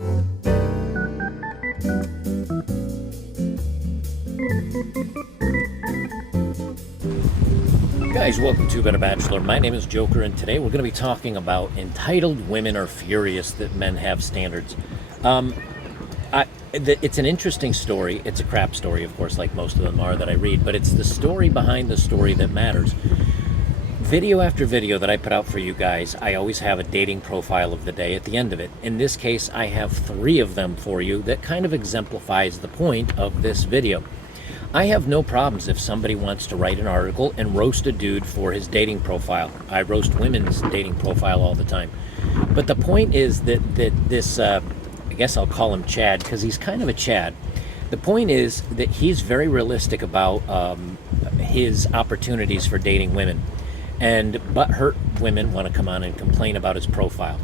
Guys, welcome to Better Bachelor. My name is Joker, and today we're going to be talking about entitled women are furious that men have standards. It's an interesting story. It's a crap story, of course, like most of them are that I read, but it's the story behind the story that matters. Video after video that I put out for you guys, I always have a dating profile of the day at the end of it. In this case, I have 3 of them for you that kind of exemplifies the point of this video. I have no problems if somebody wants to write an article and roast a dude for his dating profile. I roast women's dating profile all the time. But the point is that this, I guess I'll call him Chad because he's kind of a Chad. The point is that he's very realistic about his opportunities for dating women. And butthurt women want to come on and complain about his profile.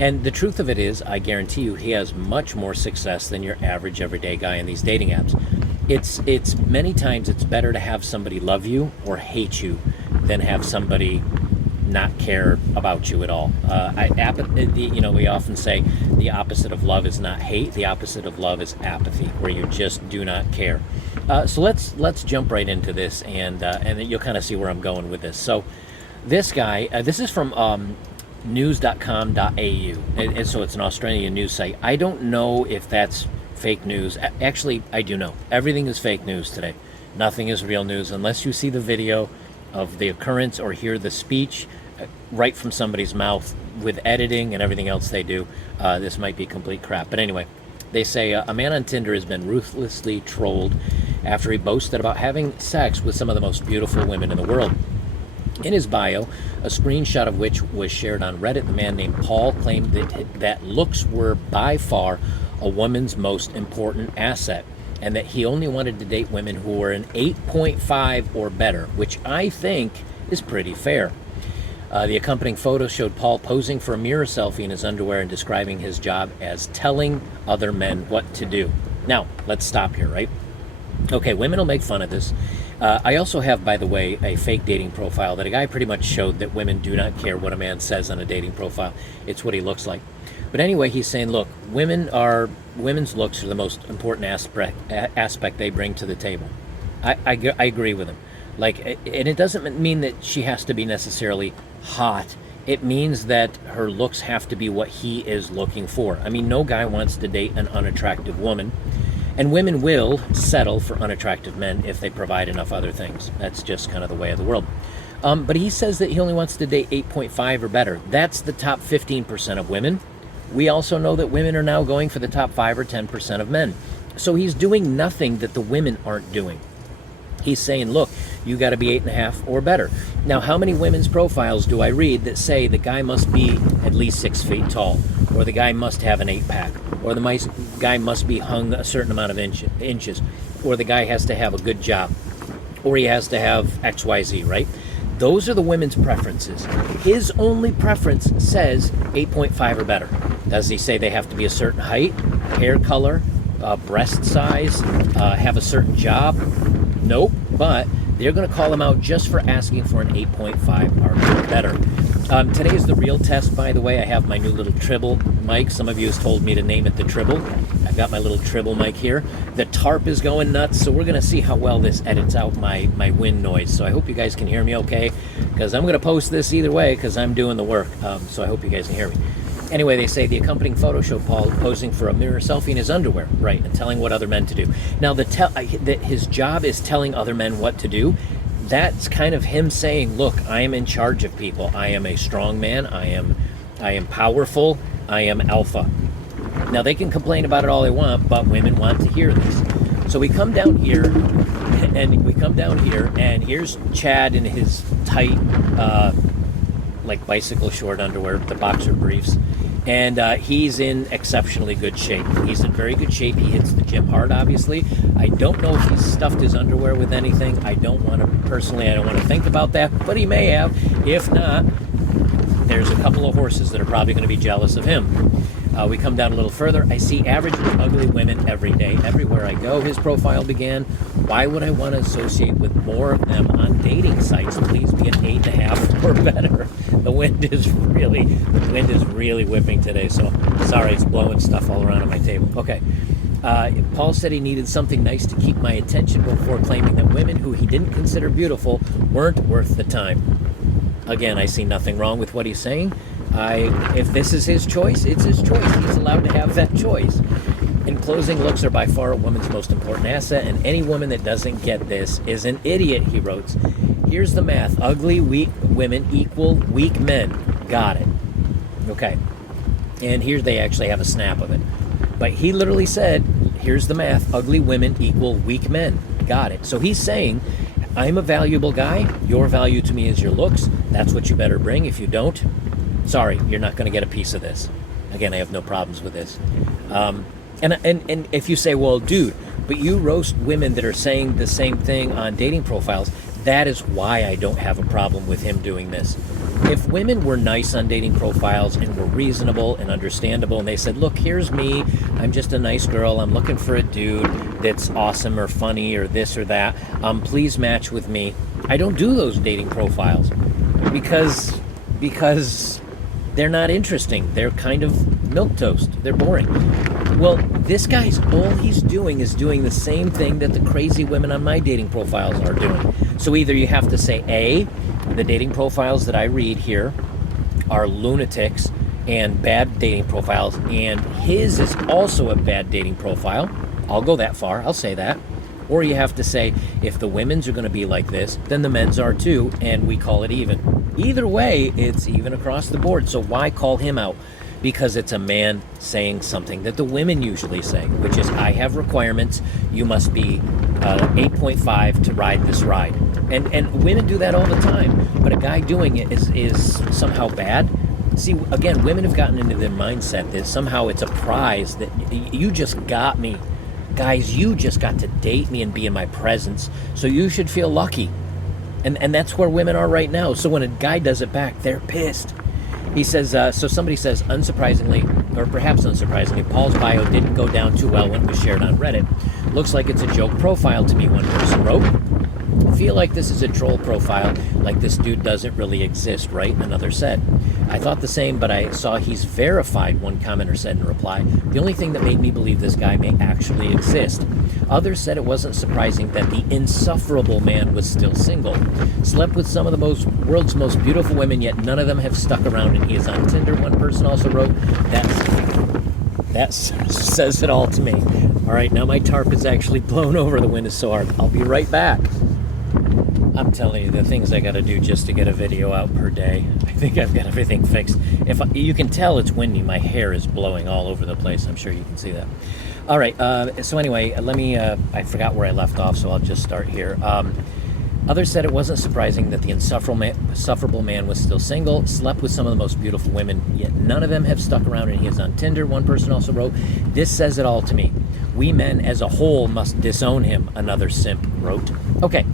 And the truth of it is, I guarantee you, he has much more success than your average everyday guy in these dating apps. It's many times it's better to have somebody love you or hate you than have somebody not care about you at all. We often say the opposite of love is not hate. The opposite of love is apathy, where you just do not care. So let's jump right into this, and you'll kind of see where I'm going with this. So this guy, this is from news.com.au, and so it's an Australian news site. I don't know if that's fake news. Actually, I do know. Everything is fake news today. Nothing is real news unless you see the video of the occurrence or hear the speech right from somebody's mouth with editing and everything else they do. This might be complete crap. But anyway, they say a man on Tinder has been ruthlessly trolled after he boasted about having sex with some of the most beautiful women in the world. In his bio, a screenshot of which was shared on Reddit, the man named Paul claimed that looks were by far a woman's most important asset, and that he only wanted to date women who were an 8.5 or better, which I think is pretty fair. The accompanying photo showed Paul posing for a mirror selfie in his underwear and describing his job as telling other men what to do. Now, let's stop here, right? Okay, women will make fun of this. I also have, by the way, a fake dating profile that a guy pretty much showed that women do not care what a man says on a dating profile. It's what he looks like. But anyway, he's saying, look, women's looks are the most important aspect they bring to the table. I agree with him. And it doesn't mean that she has to be necessarily hot. It means that her looks have to be what he is looking for. I mean, no guy wants to date an unattractive woman. And women will settle for unattractive men if they provide enough other things. That's just kind of the way of the world. But he says that he only wants to date 8.5 or better. That's the top 15% of women. We also know that women are now going for the top 5 or 10% of men. So he's doing nothing that the women aren't doing. He's saying, look, you got to be 8.5 or better. Now, how many women's profiles do I read that say the guy must be at least 6 feet tall, or the guy must have an 8-pack, or the guy must be hung a certain amount of inches, or the guy has to have a good job, or he has to have XYZ, right? Those are the women's preferences. His only preference says 8.5 or better. Does he say they have to be a certain height, hair color, breast size, have a certain job? Nope, but they're going to call him out just for asking for an 8.5 or better. Today is the real test, by the way. I have my new little Tribble mic. Some of you have told me to name it the Tribble. I've got my little Tribble mic here. The tarp is going nuts, so we're going to see how well this edits out my wind noise. So I hope you guys can hear me okay, because I'm going to post this either way because I'm doing the work. So I hope you guys can hear me. Anyway, they say the accompanying photo showed Paul posing for a mirror selfie in his underwear, right, and telling what other men to do. Now, that his job is telling other men what to do. That's kind of him saying, look, I am in charge of people. I am a strong man. I am powerful. I am alpha. Now, they can complain about it all they want, but women want to hear this. So we come down here, and here's Chad in his tight, bicycle short underwear, the boxer briefs. And he's in exceptionally good shape. He's in very good shape. He hits the gym hard, obviously. I don't know if he's stuffed his underwear with anything. I don't want to think about that, but he may have. If not, there's a couple of horses that are probably going to be jealous of him. We come down a little further. I see average ugly women every day. Everywhere I go, his profile began. Why would I want to associate with more of them on dating sites? Please be an 8.5 or better. The wind is really whipping today, so sorry, it's blowing stuff all around on my table. Okay. Paul said he needed something nice to keep my attention before claiming that women who he didn't consider beautiful weren't worth the time. Again, I see nothing wrong with what he's saying. If this is his choice, it's his choice. He's allowed to have that choice. In closing, looks are by far a woman's most important asset, and any woman that doesn't get this is an idiot, he wrote. Here's the math. Ugly, weak women equal weak men. Got it. Okay. And here they actually have a snap of it. But he literally said, here's the math. Ugly women equal weak men. Got it. So he's saying, I'm a valuable guy. Your value to me is your looks. That's what you better bring. If you don't, sorry, you're not going to get a piece of this. Again, I have no problems with this. And if you say, well, dude, but you roast women that are saying the same thing on dating profiles, that is why I don't have a problem with him doing this. If women were nice on dating profiles and were reasonable and understandable, and they said, look, here's me, I'm just a nice girl, I'm looking for a dude that's awesome or funny or this or that, please match with me. I don't do those dating profiles because they're not interesting. They're kind of milquetoast. They're boring. Well, this guy's, all he's doing is doing the same thing that the crazy women on my dating profiles are doing. So either you have to say, A, the dating profiles that I read here are lunatics and bad dating profiles, and his is also a bad dating profile. I'll go that far. I'll say that. Or you have to say, if the women's are going to be like this, then the men's are too, and we call it even. Either way, it's even across the board. So why call him out? Because it's a man saying something that the women usually say, which is, I have requirements, you must be 8.5 to ride this ride. And women do that all the time, but a guy doing it is somehow bad. See, again, women have gotten into their mindset that somehow it's a prize, that you just got me. Guys, you just got to date me and be in my presence, so you should feel lucky. And that's where women are right now. So when a guy does it back, they're pissed. He says, so somebody says, unsurprisingly, or perhaps unsurprisingly, Paul's bio didn't go down too well when it was shared on Reddit. Looks like it's a joke profile to me, one person wrote. I feel like this is a troll profile, like this dude doesn't really exist, right? Another said. I thought the same, but I saw he's verified, one commenter said in reply. The only thing that made me believe this guy may actually exist. Others said it wasn't surprising that the insufferable man was still single. Slept with some of the world's most beautiful women, yet none of them have stuck around, and he is on Tinder. One person also wrote, that says it all to me. All right, now my tarp is actually blown over. The wind is so hard. I'll be right back. I'm telling you, the things I got to do just to get a video out per day. I think I've got everything fixed. You can tell it's windy. My hair is blowing all over the place. I'm sure you can see that. All right. So anyway, let me. I forgot where I left off, so I'll just start here. Others said it wasn't surprising that the insufferable man was still single, slept with some of the most beautiful women, yet none of them have stuck around, and he is on Tinder. One person also wrote, this says it all to me. We men as a whole must disown him, another simp wrote. Okay,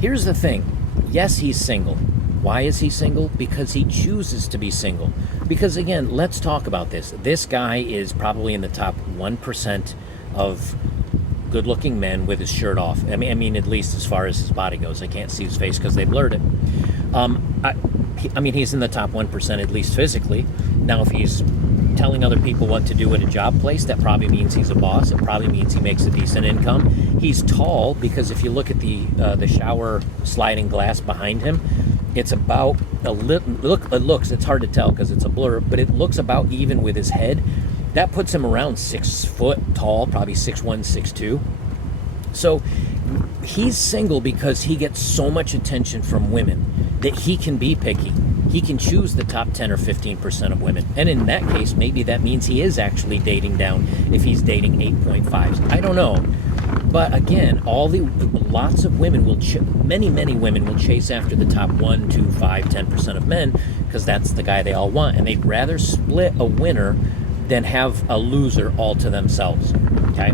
here's the thing. Yes, he's single. Why is he single? Because he chooses to be single. Because again, let's talk about this. This guy is probably in the top 1% of good-looking men with his shirt off. I mean, at least as far as his body goes. I can't see his face because they blurred it. I mean, he's in the top 1%, at least physically. Now, if he's telling other people what to do at a job place, that probably means he's a boss. It probably means he makes a decent income. He's tall, because if you look at the shower sliding glass behind him, it's about it's hard to tell because it's a blur, but it looks about even with his head. That puts him around 6 foot tall, probably 6'1", 6'2". So he's single because he gets so much attention from women that he can be picky. He can choose the top 10 or 15% of women. And in that case, maybe that means he is actually dating down if he's dating 8.5s. I don't know. But again, lots of women will, many women will chase after the top 1, 2, 5, 10% of men because that's the guy they all want. And they'd rather split a winner than have a loser all to themselves. Okay.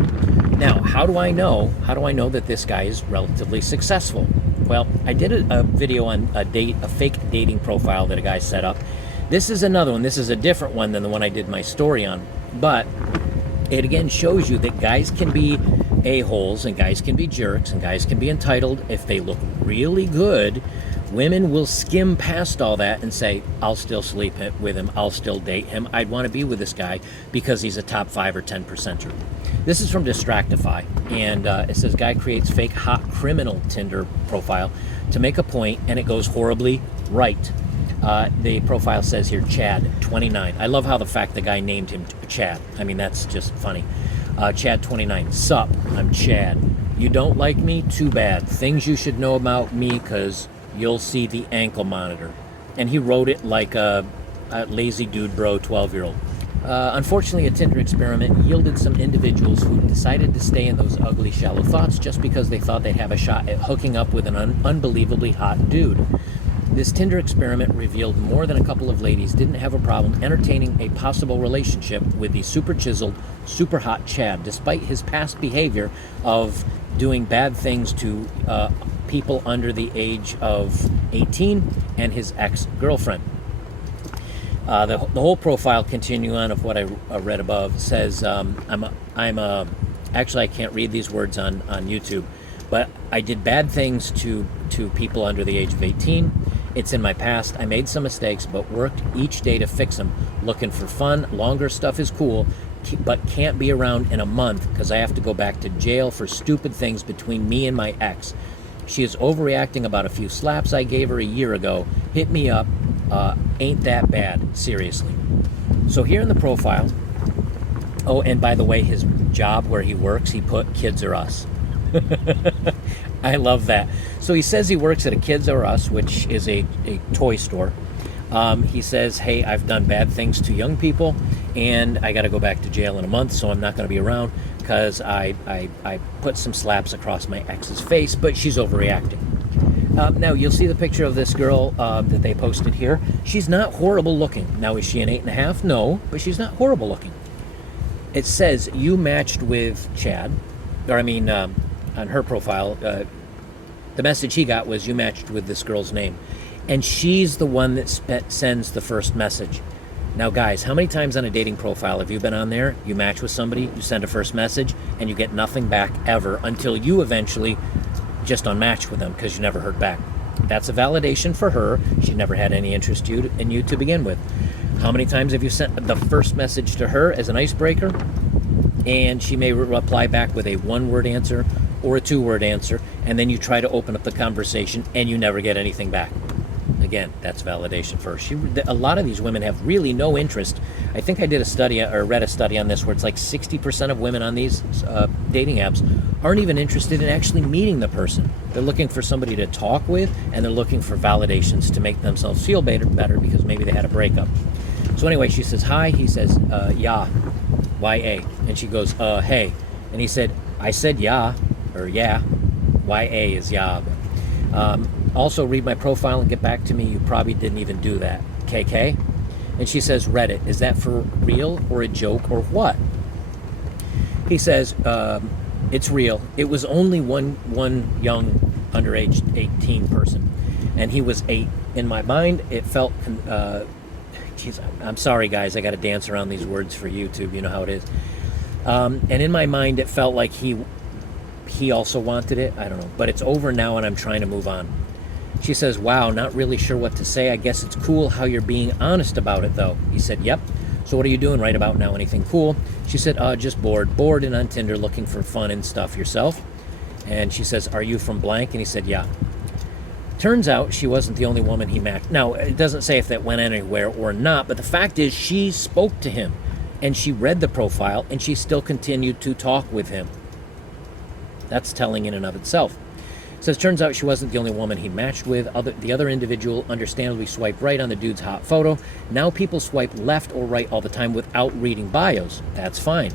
Now, how do I know that this guy is relatively successful? Well, I did a video on a fake dating profile that a guy set up. This is another one. This is a different one than the one I did my story on. But it again shows you that guys can be a-holes and guys can be jerks and guys can be entitled if they look really good Women will skim past all that and say, I'll still sleep with him, I'll still date him, I'd want to be with this guy because he's a top 5 or 10 percenter. This is from Distractify, and it says, guy creates fake hot criminal Tinder profile to make a point, and it goes horribly right. The profile says here, Chad, 29. I love how the fact the guy named him Chad. I mean, that's just funny. Chad, 29. Sup, I'm Chad. You don't like me? Too bad. Things you should know about me, because you'll see the ankle monitor. And he wrote it like a lazy dude bro 12-year-old. Unfortunately, a Tinder experiment yielded some individuals who decided to stay in those ugly, shallow thoughts just because they thought they'd have a shot at hooking up with an unbelievably hot dude. This Tinder experiment revealed more than a couple of ladies didn't have a problem entertaining a possible relationship with the super chiseled, super hot Chad, despite his past behavior of doing bad things to people under the age of 18 and his ex-girlfriend. The whole profile, continuing on of what I read above, says, actually I can't read these words on YouTube, but I did bad things to people under the age of 18. It's in my past. I made some mistakes, but worked each day to fix them. Looking for fun. Longer stuff is cool, but can't be around in a month because I have to go back to jail for stupid things between me and my ex. She is overreacting about a few slaps I gave her a year ago. Hit me up. Ain't that bad. Seriously. So here in the profile, oh, and by the way, his job where he works, he put Kids or Us. I love that. So he says he works at a Kids or Us, which is a toy store. He says, hey, I've done bad things to young people, and I got to go back to jail in a month, so I'm not going to be around because I put some slaps across my ex's face, but she's overreacting. Now, you'll see the picture of this girl that they posted here. She's not horrible looking. Now, is she an 8.5? No, but she's not horrible looking. It says you matched with Chad, or I mean, on her profile, the message he got was you matched with this girl's name. And she's the one that sends the first message. Now, guys, how many times on a dating profile have you been on there, you match with somebody, you send a first message, and you get nothing back ever until you eventually just unmatch with them because you never heard back? That's a validation for her. She never had any interest in you to begin with. How many times have you sent the first message to her as an icebreaker, and she may reply back with a one-word answer or a two-word answer, and then you try to open up the conversation and you never get anything back? Again, that's validation for her. A lot of these women have really no interest. I think I did a study or read a study on this where it's like 60% of women on these dating apps aren't even interested in actually meeting the person. They're looking for somebody to talk with, and they're looking for validations to make themselves feel better because maybe they had a breakup. So anyway, she says, hi. He says, yeah, Y-A. And she goes, hey. And he said, I said yeah, or yeah. Y-A is yeah. Also, read my profile and get back to me. You probably didn't even do that. KK? And she says, Reddit. Is that for real or a joke or what? He says, it's real. It was only one young underage 18 person, and he was 8. In my mind, it felt... Geez, I'm sorry, guys. I got to dance around these words for YouTube. You know how it is. And in my mind, it felt like he also wanted it. I don't know. But it's over now, and I'm trying to move on. She says, wow, not really sure what to say. I guess it's cool how you're being honest about it, though. He said, yep. So what are you doing right about now? Anything cool? She said, just bored. Bored and on Tinder looking for fun and stuff. Yourself? And she says, are you from blank? And he said, yeah. Turns out she wasn't the only woman he matched. Now, it doesn't say if that went anywhere or not, but the fact is she spoke to him, and she read the profile, and she still continued to talk with him. That's telling in and of itself. It says, turns out she wasn't the only woman he matched with. The other individual understandably swiped right on the dude's hot photo. Now people swipe left or right all the time without reading bios. That's fine.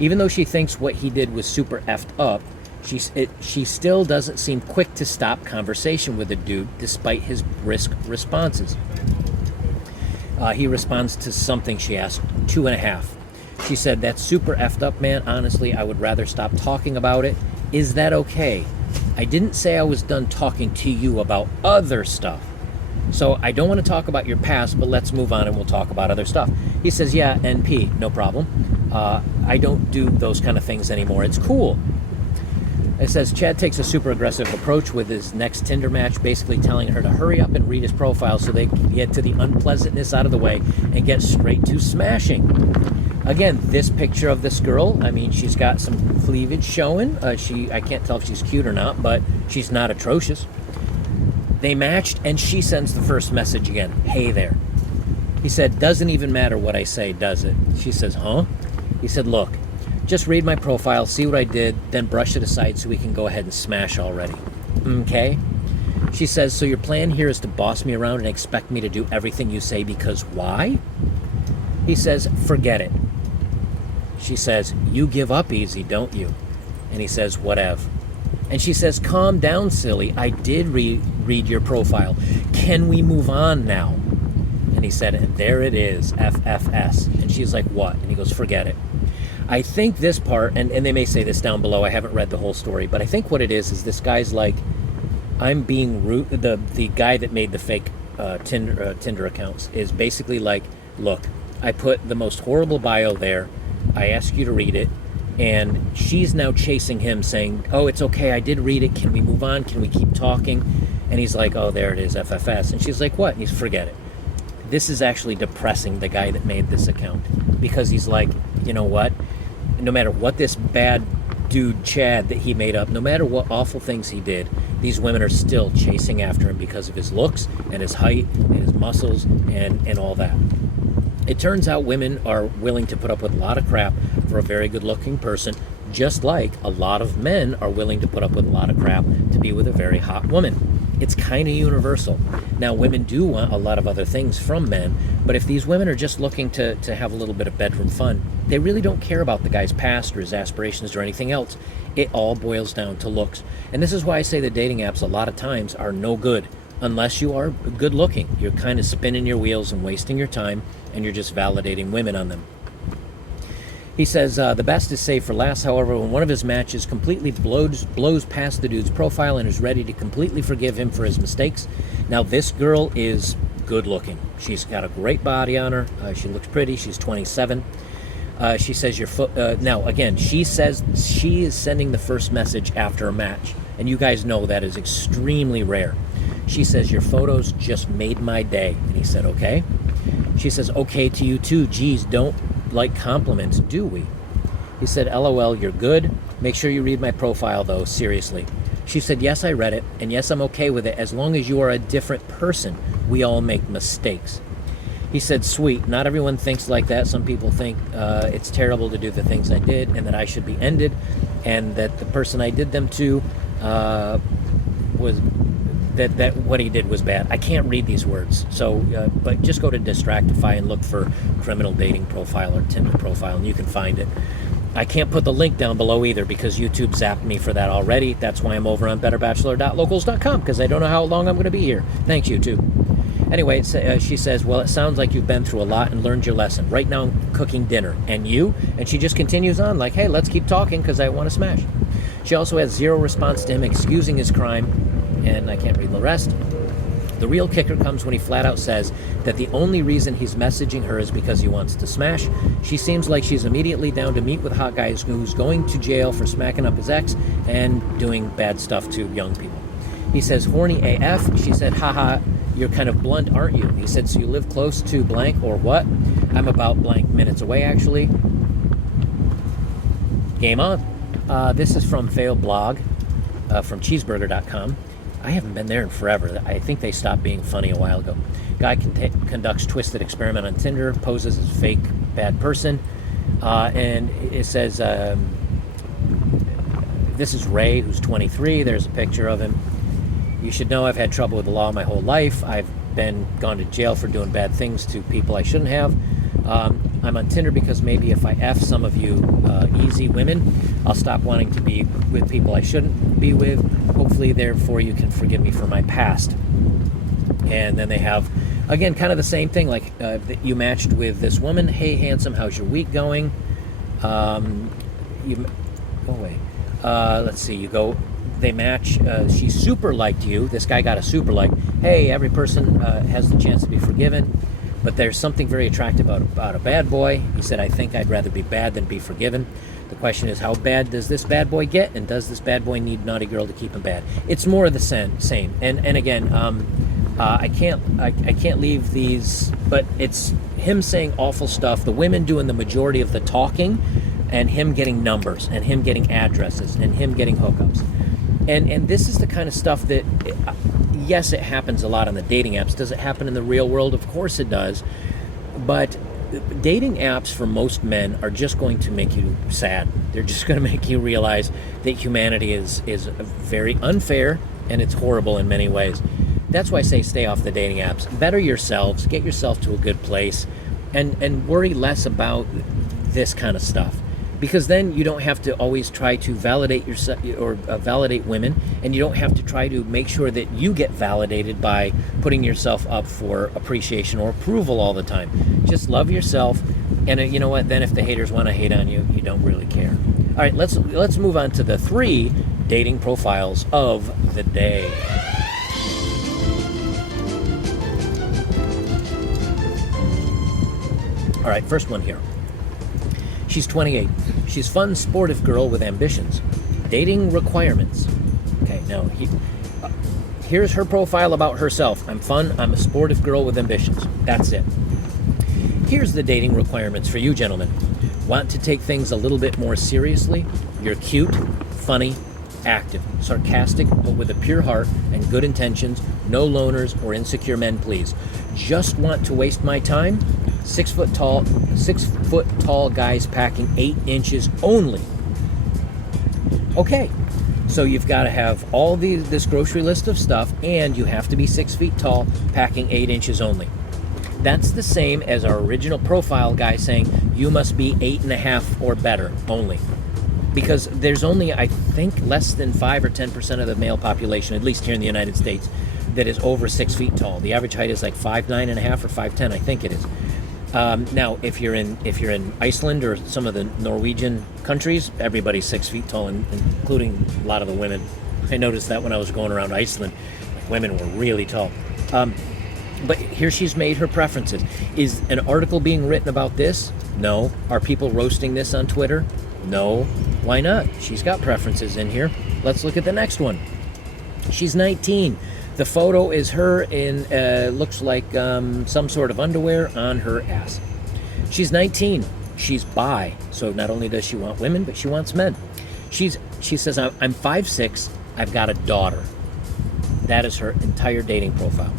Even though she thinks what he did was super effed up, she still doesn't seem quick to stop conversation with the dude despite his brisk responses. He responds to something she asked, 2.5. She said, that's super effed up, man. Honestly, I would rather stop talking about it. Is that okay? I didn't say I was done talking to you about other stuff. So I don't want to talk about your past, but let's move on and we'll talk about other stuff. He says, yeah, NP, no problem. I don't do those kind of things anymore. It's cool. It says Chad takes a super aggressive approach with his next Tinder match, basically telling her to hurry up and read his profile so they can get to the unpleasantness out of the way and get straight to smashing. Again, this picture of this girl, I mean, she's got some cleavage showing. I can't tell if she's cute or not, but she's not atrocious. They matched, and she sends the first message again. Hey there. He said, doesn't even matter what I say, does it? She says, huh? He said, look, just read my profile, see what I did, then brush it aside so we can go ahead and smash already. Okay? She says, so your plan here is to boss me around and expect me to do everything you say because why? He says, forget it. She says, you give up easy, don't you? And he says, whatever. And she says, calm down, silly. I did read your profile. Can we move on now? And he said, and there it is, FFS. And she's like, what? And he goes, forget it. I think this part, and they may say this down below, I haven't read the whole story, but I think what it is this guy's like, I'm being rude. The guy that made the fake Tinder accounts is basically like, look, I put the most horrible bio there. I asked you to read it. And she's now chasing him saying, oh, it's okay, I did read it. Can we move on? Can we keep talking? And he's like, oh, there it is, FFS. And she's like, what? And he's, forget it. This is actually depressing, the guy that made this account, because he's like, you know what? No matter what this bad dude Chad that he made up, no matter what awful things he did, these women are still chasing after him because of his looks and his height and his muscles and all that. It turns out women are willing to put up with a lot of crap for a very good-looking person, just like a lot of men are willing to put up with a lot of crap to be with a very hot woman. It's kind of universal. Now, women do want a lot of other things from men, but if these women are just looking to have a little bit of bedroom fun, they really don't care about the guy's past or his aspirations or anything else. It all boils down to looks. And this is why I say the dating apps a lot of times are no good unless you are good looking. You're kind of spinning your wheels and wasting your time, and you're just validating women on them. He says, the best is saved for last. However, when one of his matches completely blows past the dude's profile and is ready to completely forgive him for his mistakes. Now, this girl is good looking. She's got a great body on her. She looks pretty. She's 27. She says now, again, she says she is sending the first message after a match. And you guys know that is extremely rare. She says, your photos just made my day. And he said, okay. She says, okay to you too. Geez, don't like compliments, do we? He said, LOL, you're good. Make sure you read my profile, though, seriously. She said, yes, I read it, and yes, I'm okay with it, as long as you are a different person. We all make mistakes. He said, sweet, not everyone thinks like that. Some people think it's terrible to do the things I did, and that I should be ended, and that the person I did them to was... That what he did was bad. I can't read these words, so but just go to Distractify and look for criminal dating profile or Tinder profile, and you can find it. I can't put the link down below either because YouTube zapped me for that already. That's why I'm over on betterbachelor.locals.com, because I don't know how long I'm going to be here. Thanks, YouTube. Anyway, she says, well, it sounds like you've been through a lot and learned your lesson. Right now I'm cooking dinner. And you? And she just continues on like, hey, let's keep talking because I want to smash. She also has zero response to him excusing his crime. And I can't read the rest. The real kicker comes when he flat out says that the only reason he's messaging her is because he wants to smash. She seems like she's immediately down to meet with hot guys who's going to jail for smacking up his ex and doing bad stuff to young people. He says, horny AF. She said, haha, you're kind of blunt, aren't you? He said, so you live close to blank or what? I'm about blank minutes away, actually. Game on. This is from Fail Blog, from cheeseburger.com. I haven't been there in forever. I think they stopped being funny a while ago. Guy conducts twisted experiment on Tinder, poses as a fake bad person, and it says, this is Ray, who's 23. There's a picture of him. You should know I've had trouble with the law my whole life. I've gone to jail for doing bad things to people I shouldn't have. I'm on Tinder because maybe if I F some of you easy women, I'll stop wanting to be with people I shouldn't be with. Hopefully, therefore, you can forgive me for my past. And then they have, again, kind of the same thing. Like, you matched with this woman. Hey, handsome, how's your week going? Let's see. You go. They match. She super liked you. This guy got a super like. Hey, every person has the chance to be forgiven. But there's something very attractive about a bad boy. He said, I think I'd rather be bad than be forgiven. The question is, how bad does this bad boy get? And does this bad boy need naughty girl to keep him bad? It's more of the same. And again, I can't leave these, but it's him saying awful stuff, the women doing the majority of the talking, and him getting numbers, and him getting addresses, and him getting hookups. And this is the kind of stuff that, yes, it happens a lot on the dating apps. Does it happen in the real world? Of course it does. But dating apps for most men are just going to make you sad. They're just going to make you realize that humanity is very unfair, and it's horrible in many ways. That's why I say stay off the dating apps. Better yourselves, get yourself to a good place, and worry less about this kind of stuff. Because then you don't have to always try to validate yourself or validate women, and you don't have to try to make sure that you get validated by putting yourself up for appreciation or approval all the time. Just love yourself, and you know what? Then if the haters want to hate on you, you don't really care. All right, let's move on to the 3 dating profiles of the day. All right, first one here. She's 28. She's fun, sportive girl with ambitions. Dating requirements. Okay, now here's her profile about herself. I'm fun. I'm a sportive girl with ambitions. That's it. Here's the dating requirements for you, gentlemen. Want to take things a little bit more seriously? You're cute, funny, active, sarcastic, but with a pure heart and good intentions. No loners or insecure men, please. Just want to waste my time? 6 foot tall guys packing 8 inches only. Okay, so you've got to have all this grocery list of stuff, and you have to be 6 feet tall, packing 8 inches only. That's the same as our original profile guy saying you must be 8.5 or better only. Because there's only, I think, less than 5 or 10% of the male population, at least here in the United States, that is over 6 feet tall. The average height is like 5'9.5" or 5'10", I think it is. Now, if you're in Iceland or some of the Norwegian countries, everybody's 6 feet tall, including a lot of the women. I noticed that when I was going around Iceland, women were really tall. But here she's made her preferences. Is an article being written about this? No. Are people roasting this on Twitter? No. Why not? She's got preferences in here. Let's look at the next one. She's 19. The photo is her in, looks like some sort of underwear on her ass. She's 19. She's bi. So not only does she want women, but she wants men. She says, I'm 5'6". I've got a daughter. That is her entire dating profile.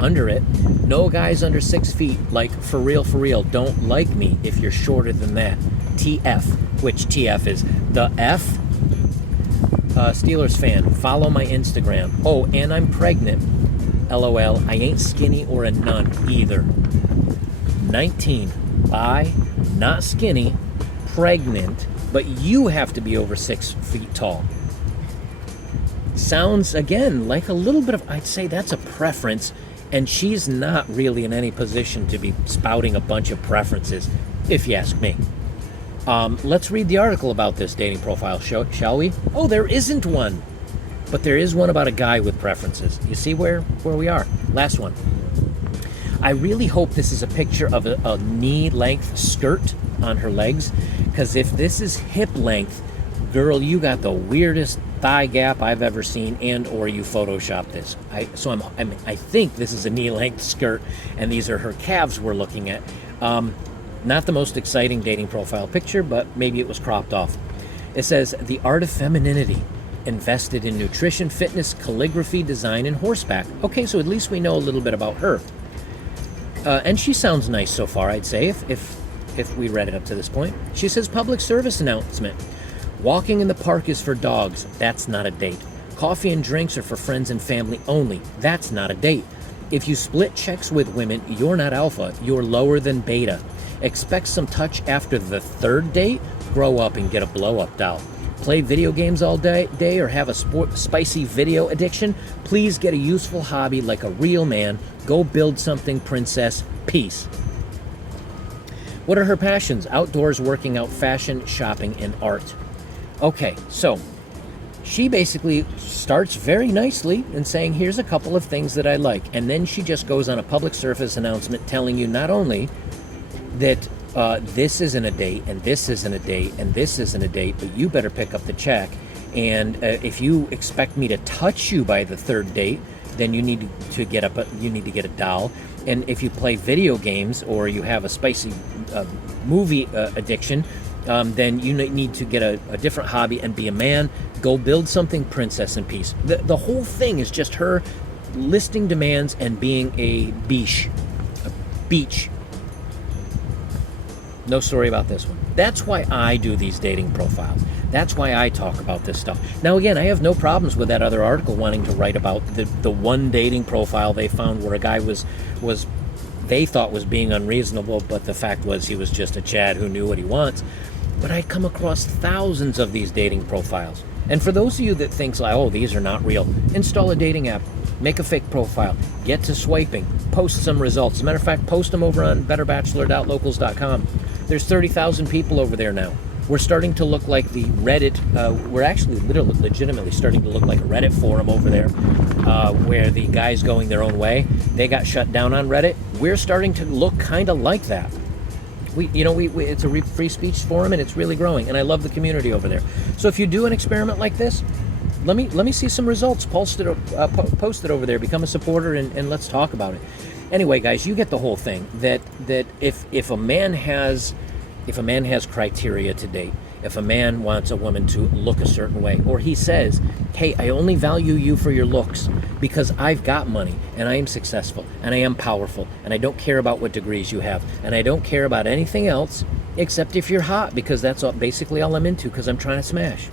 Under it, no guys under 6 feet, like for real, don't like me if you're shorter than that. TF, which TF is the F. Steelers fan, follow my Instagram. Oh, and I'm pregnant. LOL, I ain't skinny or a nun either. 19, bi, not skinny, pregnant, but you have to be over 6 feet tall. Sounds, again, like a little bit of, I'd say that's a preference, and she's not really in any position to be spouting a bunch of preferences, if you ask me. Let's read the article about this dating profile, shall we? Oh, there isn't one. But there is one about a guy with preferences. You see where we are? Last one. I really hope this is a picture of a knee-length skirt on her legs, because if this is hip length, girl, you got the weirdest thigh gap I've ever seen, and or you photoshopped this. I think this is a knee-length skirt, and these are her calves we're looking at. Not the most exciting dating profile picture, but maybe it was cropped off. It says, the art of femininity, invested in nutrition, fitness, calligraphy, design, and horseback. Okay, so at least we know a little bit about her. And she sounds nice so far, I'd say, if we read it up to this point. She says, public service announcement. Walking in the park is for dogs. That's not a date. Coffee and drinks are for friends and family only. That's not a date. If you split checks with women, you're not alpha. You're lower than beta. Expect some touch after the 3rd date? Grow up and get a blow-up doll. Play video games all day or have a spicy video addiction? Please get a useful hobby like a real man. Go build something, princess. Peace. What are her passions? Outdoors, working out, fashion, shopping, and art. Okay, so she basically starts very nicely and saying, here's a couple of things that I like. And then she just goes on a public service announcement telling you not only that this isn't a date, and this isn't a date, and this isn't a date, but you better pick up the check. And if you expect me to touch you by the third date, then you need to get a doll. And if you play video games or you have a spicy movie addiction, then you need to get a different hobby and be a man. Go build something, princess in peace. The whole thing is just her listing demands and being a beach. No story about this one. That's why I do these dating profiles. That's why I talk about this stuff. Now, again, I have no problems with that other article wanting to write about the one dating profile they found where a guy was they thought was being unreasonable, but the fact was he was just a Chad who knew what he wants. But I come across thousands of these dating profiles. And for those of you that think, like, oh, these are not real, install a dating app, make a fake profile, get to swiping, post some results. As a matter of fact, post them over on betterbachelor.locals.com. There's 30,000 people over there now. We're starting to look like the Reddit. We're actually legitimately starting to look like a Reddit forum over there, where the guys going their own way, they got shut down on Reddit. We're starting to look kind of like that. It's a free speech forum, and it's really growing, and I love the community over there. So if you do an experiment like this, let me see some results. Post it over there. Become a supporter, and let's talk about it. Anyway, guys, you get the whole thing. That if a man has criteria to date, if a man wants a woman to look a certain way, or he says, hey, I only value you for your looks because I've got money and I am successful and I am powerful and I don't care about what degrees you have and I don't care about anything else except if you're hot, because that's basically all I'm into, because I'm trying to smash.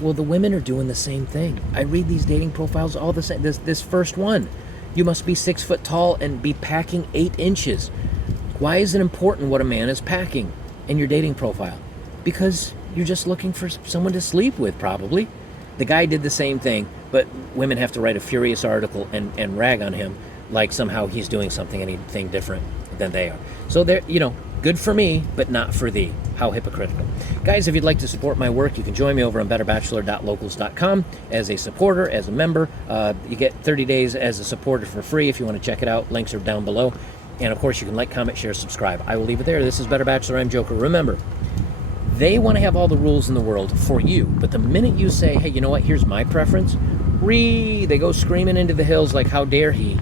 Well, the women are doing the same thing. I read these dating profiles all the same. This first one, you must be 6 foot tall and be packing 8 inches. Why is it important what a man is packing in your dating profile? Because you're just looking for someone to sleep with, probably. The guy did the same thing, but women have to write a furious article and rag on him like somehow he's doing anything different than they are. So they're, good for me, but not for thee. How hypocritical. Guys, if you'd like to support my work, you can join me over on betterbachelor.locals.com as a supporter, as a member. You get 30 days as a supporter for free if you want to check it out. Links are down below. And, of course, you can like, comment, share, subscribe. I will leave it there. This is Better Bachelor. I'm Joker. Remember, they want to have all the rules in the world for you. But the minute you say, hey, you know what, here's my preference, they go screaming into the hills like, how dare he?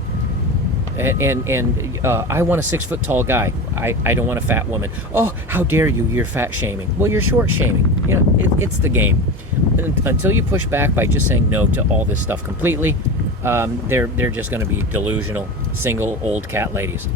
And I want a 6 foot tall guy. I don't want a fat woman. Oh, how dare you? You're fat shaming. Well, you're short shaming. It's the game. Until you push back by just saying no to all this stuff completely, they're just going to be delusional, single old cat ladies.